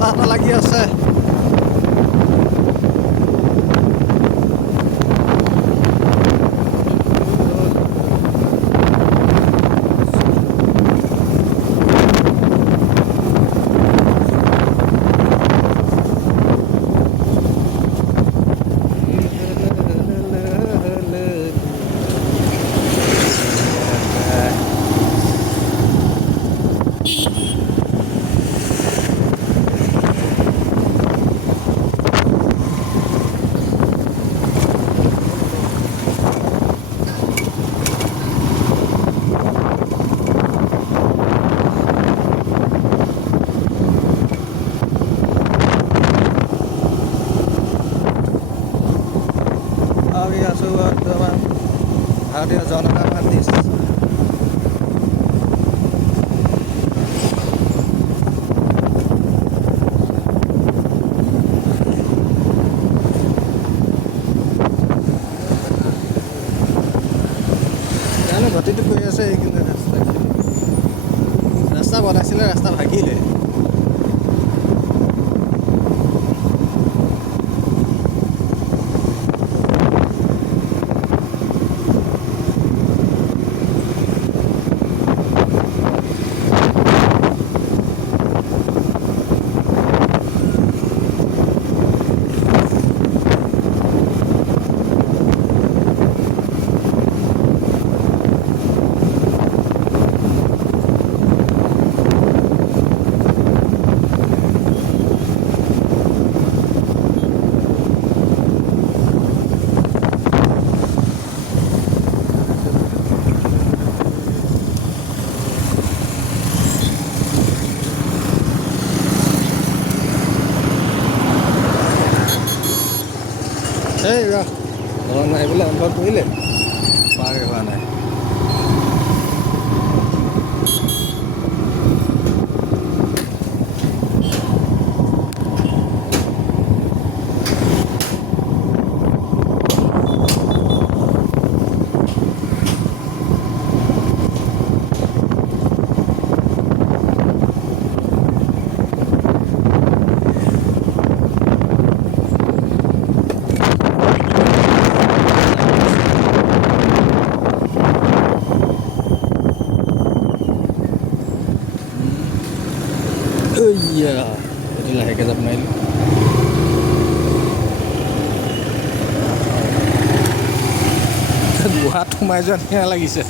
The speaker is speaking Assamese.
বৰ্ষা এটা লাগি আছে। আমি আছো বৰ্তমান ভাৰতীয় জনতা পাৰ্টি। জানো গতিটো কৰি আছে এইখিনি ৰাস্তা বনাইছিলে, ৰাস্তা ভাগিলে। এই ঘৰত নাই বোলে, আৰম্ভ কৰিলে পাৰ হোৱা নাই। এইটো লাহেকৈ যাব নোৱাৰিলোঁ। গুহাত সোমাই যোৱা নিচিনা লাগিছে।